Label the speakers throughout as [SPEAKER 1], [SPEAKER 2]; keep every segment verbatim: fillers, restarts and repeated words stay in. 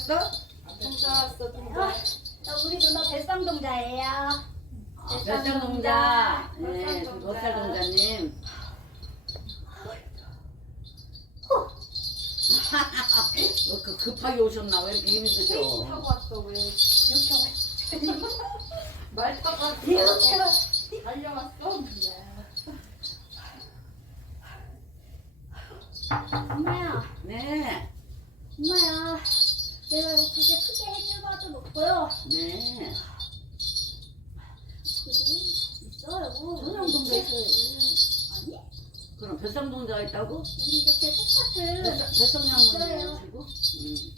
[SPEAKER 1] 왔어?
[SPEAKER 2] 동자 왔어, 동자.
[SPEAKER 3] 어, 우리 누나 뱃상동자예요.
[SPEAKER 1] 아, 뱃살동자. 네,
[SPEAKER 2] 뱃살동자.
[SPEAKER 1] 뱃살동자님. 어, 그 급하게 오셨나? 왜 이렇게
[SPEAKER 2] 택시
[SPEAKER 1] 힘드셔?
[SPEAKER 2] 타고 왔어, 왜?
[SPEAKER 3] 이렇게
[SPEAKER 2] 말 타고 왔어.
[SPEAKER 3] 이렇게
[SPEAKER 2] 달려왔어?
[SPEAKER 3] 엄마야,
[SPEAKER 1] 네,
[SPEAKER 3] 엄마야. 내가 그렇게 크게 해줄 것도 없고요.
[SPEAKER 1] 네.
[SPEAKER 3] 있어요.
[SPEAKER 1] 전용동자 있어요.
[SPEAKER 3] 아니?
[SPEAKER 1] 그럼 뱃살동자가 있다고?
[SPEAKER 3] 우리 이렇게 똑같은
[SPEAKER 1] 뱃살양은
[SPEAKER 3] 있어요.
[SPEAKER 1] 가지고? 응.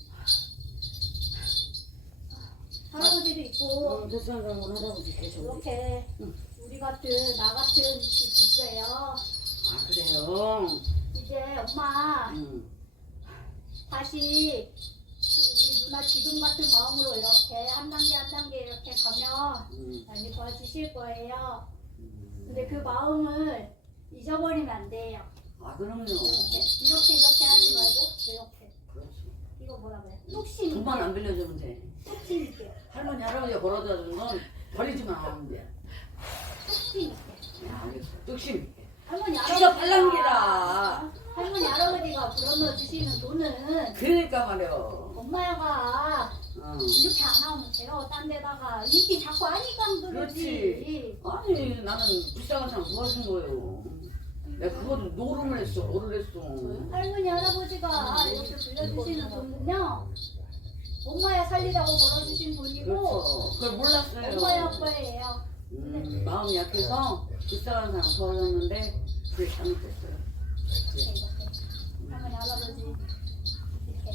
[SPEAKER 3] 할아버지도 있고
[SPEAKER 1] 어, 뱃살양은 할아버지 계셔.
[SPEAKER 3] 이렇게
[SPEAKER 1] 응.
[SPEAKER 3] 우리 같은 나 같은 있어요.
[SPEAKER 1] 아, 그래요?
[SPEAKER 3] 이제 엄마
[SPEAKER 1] 응.
[SPEAKER 3] 다시 이 우리 누나 지금 같은 마음으로 이렇게 한 단계 한 단계 이렇게 가면
[SPEAKER 1] 응.
[SPEAKER 3] 많이 도와주실 거예요.
[SPEAKER 1] 응.
[SPEAKER 3] 근데 그 마음을 잊어버리면 안 돼요.
[SPEAKER 1] 아, 그럼요.
[SPEAKER 3] 이렇게 이렇게 이렇게 하지 말고 이렇게.
[SPEAKER 1] 그렇지.
[SPEAKER 3] 이거 뭐라 그래? 뚝심 있게.
[SPEAKER 1] 돈만 안 빌려주면 돼.
[SPEAKER 3] 뚝심 있게.
[SPEAKER 1] 할머니, 할아버지가 벌어다 주는 건 버리지만 않으면 돼.
[SPEAKER 3] 뚝심 있게.
[SPEAKER 1] 야, 알겠어. 뚝심 있게.
[SPEAKER 3] 할머니
[SPEAKER 1] 진짜 팔랑기라.
[SPEAKER 3] 할머니 할아버지가 불어넣어 주시는 돈은
[SPEAKER 1] 그러니까 말이야.
[SPEAKER 3] 엄마가
[SPEAKER 1] 어.
[SPEAKER 3] 이렇게 안 하면 돼요. 딴 데다가 이렇게 자꾸 하니까 그러지.
[SPEAKER 1] 아니, 나는 비싼 사람 도와준 거예요. 내가 그거를 노름을 했어, 노를 했어.
[SPEAKER 3] 할머니 할아버지가 이렇게 불려주시는 돈은요. 엄마야 살리라고 벌어주신 돈이고
[SPEAKER 1] 그렇죠. 그걸 몰랐어요.
[SPEAKER 3] 엄마야 거예요.
[SPEAKER 1] 음, 마음이 약해서 비싼 사람 도와줬는데 그게 잘못됐어요.
[SPEAKER 3] 이렇게 이렇게. 할머니 할아버지 이렇게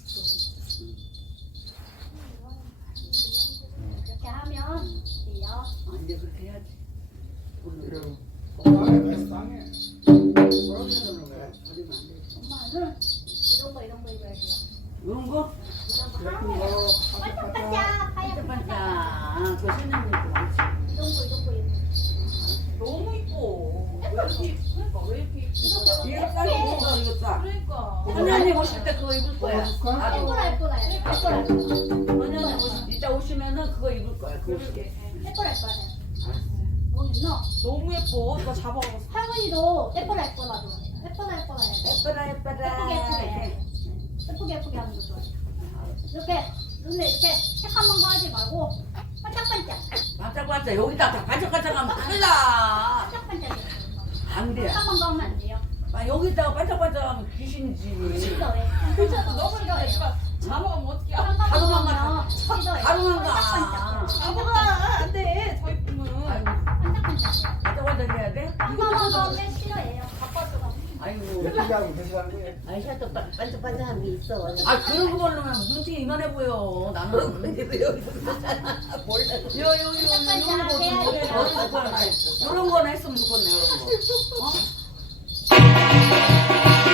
[SPEAKER 3] 이렇게 하면 돼요.
[SPEAKER 1] 아, 이제 그렇게 해야지.
[SPEAKER 4] 그래요. 엄마는 땅에
[SPEAKER 1] 벌어주는 거 버리면 안 되지.
[SPEAKER 3] 엄마는 이런 거 이런 거 입어야 돼요.
[SPEAKER 1] 이런 거?
[SPEAKER 3] 이런 거
[SPEAKER 4] 예쁜
[SPEAKER 3] 하얀
[SPEAKER 4] 거
[SPEAKER 3] 반짝반짝 하얀
[SPEAKER 1] 반짝반짝.
[SPEAKER 3] 반짝
[SPEAKER 1] 아, 그 신랑님도 많지.
[SPEAKER 3] 이런 거 이런 거 입어.
[SPEAKER 2] 너무 이뻐. 왜 이렇게 이쁘니까 왜 이렇게 이쁘냐?
[SPEAKER 1] 이거 싸게 입어, 이거 싸.
[SPEAKER 2] 그러니까.
[SPEAKER 1] 언니 오실 때 그거 입을 거야.
[SPEAKER 4] 입어줄까?
[SPEAKER 1] 나도.
[SPEAKER 3] 예뻐라 예뻐라 예뻐라
[SPEAKER 1] 언니 오실 이따 오시면은 그거 입을 거야. 그거.
[SPEAKER 2] 그러게.
[SPEAKER 3] 예뻐라 예뻐라. 너는요?
[SPEAKER 2] 너무 예뻐. 이거 잡아먹었어.
[SPEAKER 3] 할머니도 예뻐라 예뻐라 좋아해요. 예뻐라 예뻐라 해요.
[SPEAKER 1] 예뻐라 예뻐라.
[SPEAKER 3] 예쁘게 예쁘게 예쁘게 예쁘게 하는 거 좋아해요. 이렇게 눈에 이렇게 새까만 거 하지 말고 반짝반짝
[SPEAKER 1] 반짝반짝 여기다 다 반짝반짝하면 큰일 나.
[SPEAKER 3] 반짝반짝
[SPEAKER 1] 안 돼.
[SPEAKER 3] 새까만 거 하면 안 돼요.
[SPEAKER 1] 아, 여기다가 반짝반짝하면 귀신이지.
[SPEAKER 3] 싫어해. 괜찮아.
[SPEAKER 2] 너무
[SPEAKER 3] 싫어해요.
[SPEAKER 2] 이거 잡아먹으면 어떡해.
[SPEAKER 1] 가루만
[SPEAKER 3] 면 싫어해.
[SPEAKER 1] 가루만 가.
[SPEAKER 3] 반짝반짝.
[SPEAKER 2] 잡아가. 안 돼. 저 이쁘면.
[SPEAKER 1] 아이고,
[SPEAKER 3] 반짝반짝.
[SPEAKER 1] 반짝반짝 해야 돼?
[SPEAKER 3] 한번만 가면 싫어해요. 바빠서.
[SPEAKER 1] 아이고.
[SPEAKER 4] 예쁘게 하고 계시라는 거예요.
[SPEAKER 5] 아니 샤또 반짝반짝한 게 있어.
[SPEAKER 1] 아, 그런 거 보려면 눈팅이 이만해 보여. 나는.
[SPEAKER 5] 근데 왜 여기서 몰라.
[SPEAKER 1] 요, 요, 요, 요런 거 좀 이런 거는 했으면 좋겠네, 이런 거. 어?